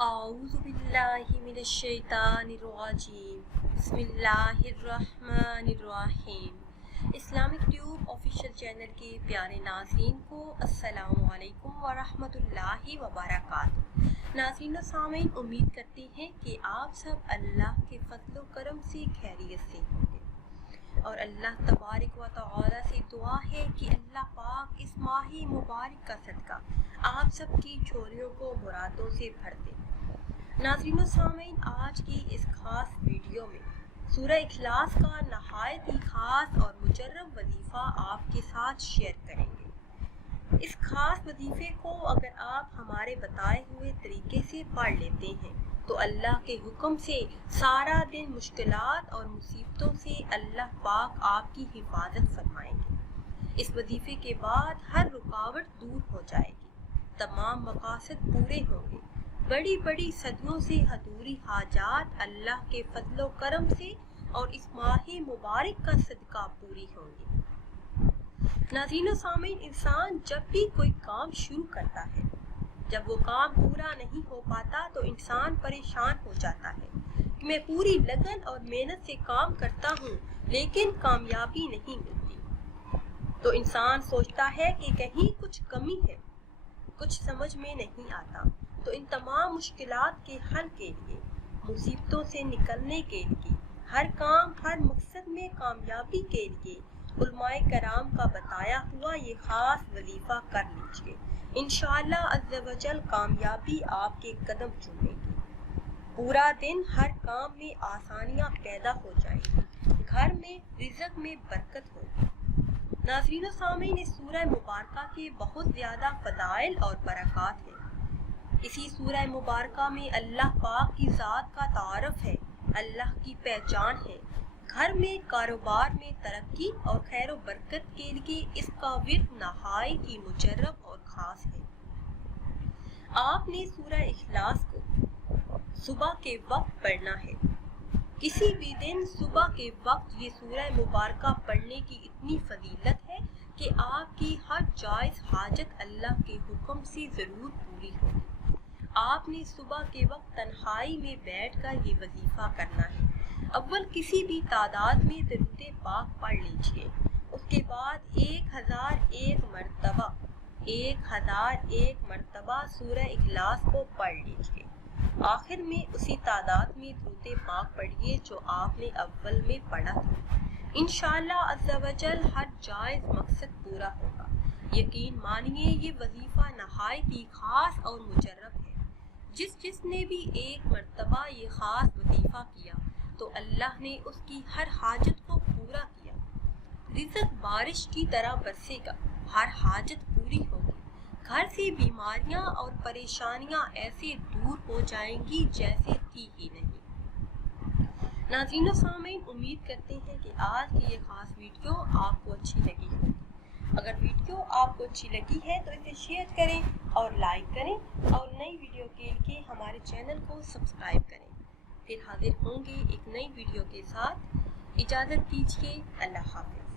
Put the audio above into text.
अऊज़ु बिल्लाहि मिनश शैतानिर रजीम बिस्मिल्लाहिर्रहमानिर्रहीम। Islamic tube official channel के प्यारे नाज़रीन को अस्सलामु अलैकुम व रहमतुल्लाहि व बरकातुहू। नाज़रीन व सामीन, उम्मीद करते हैं कि आप सब अल्लाह के फज़ल व करम से खैरियत से होंगे और अल्लाह तबारक व तआला से दुआ है कि अल्लाह पाक इस माही मुबारक का सदका आप सब की झोलियों को मुरादों से भर दे। नाज़रीन व सामीन, आज की इस खास वीडियो में सूरह इखलास का नहायत ही खास और मुजर्रब वजीफ़ा आपके साथ शेयर करेंगे। इस खास वजीफ़े को अगर आप हमारे बताए हुए तरीके से पढ़ लेते हैं तो अल्लाह के हुक्म से सारा दिन मुश्किलात और मुसीबतों से अल्लाह पाक आपकी हिफाजत फरमाएंगे। इस वजीफ़े के बाद हर रुकावट दूर हो जाएगी, तमाम मकासद पूरे होंगे, बड़ी बड़ी सदियों से अधूरी हाजात अल्लाह के फजलो करम से और इस माही मुबारक का सदका पूरी होंगी। नाज़रीन व सामीन, इंसान जब भी कोई काम शुरू करता है, जब वो काम पूरा नहीं हो पाता तो इंसान परेशान हो जाता है कि मैं पूरी लगन और मेहनत से काम करता हूँ लेकिन कामयाबी नहीं मिलती। तो इंसान सोचता है कि कहीं कुछ कमी है, कुछ समझ में नहीं आता। तो इन तमाम मुश्किलात के हल के लिए, मुसीबतों से निकलने के लिए, हर काम हर मकसद में कामयाबी के लिए उलमाए कराम का बताया हुआ ये खास वजीफा कर लीजिए। इंशाअल्लाह अज़्ज़ा वजल कामयाबी आपके कदम चूमेगी। पूरा दिन हर काम में आसानियां पैदा हो जाएंगी, घर में रिज़्क़ में बरकत होगी। नाज़रीन व सामीन, इस सूरह मुबारका के बहुत ज़्यादा फ़ज़ाइल और बरक़ात हैं। इसी सूरह मुबारका में अल्लाह पाक की ज़ात का तारफ़ है, अल्लाह की पहचान है। घर में, कारोबार में तरक्की और खैर बरकत के लिए इसका विर्द नहायत ही मुजर्रब और ख़ास है। आपने सूरह इखलास को सुबह के वक्त पढ़ना है। किसी भी दिन सुबह के वक्त ये सूरह मुबारका पढ़ने की इतनी फजीलत है कि आपकी हर जायज़ हाजत अल्लाह के हुक्म से ज़रूर पूरी होगी। आपने सुबह के वक्त तन्हाई में बैठकर ये वजीफ़ा करना है। अव्वल किसी भी तादाद में दरूद पाक पढ़ लीजिए, उसके बाद 1001 मरतबा सूरह इखलास को पढ़ लीजिए। आखिर में उसी तादाद में दरूद पाक पढ़िए जो आपने अव्वल में पढ़ा था। इंशाअल्लाह अज़्ज़ा वजल हर जायज़ मकसद पूरा होगा। यकीन मानिए ये वजीफ़ा नहायत ही खास और मुजर्रब है। जिसने भी एक मरतबा ये खास वजीफ़ा किया तो अल्लाह ने उसकी हर हाजत को पूरा किया। रिज़्क़ बारिश की तरह बरसेगा, हर हाजत पूरी होगी, घर से बीमारियां और परेशानियां ऐसे दूर हो जाएंगी जैसे थी ही नहीं। नाज़रीन व सामीन, उम्मीद करते हैं कि आज की ये खास वीडियो आपको अच्छी लगी होगी। अगर वीडियो आपको अच्छी लगी है तो इसे शेयर करें और लाइक करें और नई वीडियो के लिए हमारे चैनल को सब्सक्राइब करें। फिर हाजिर होंगे एक नई वीडियो के साथ। इजाज़त दीजिए। अल्लाह हाफ़िज़।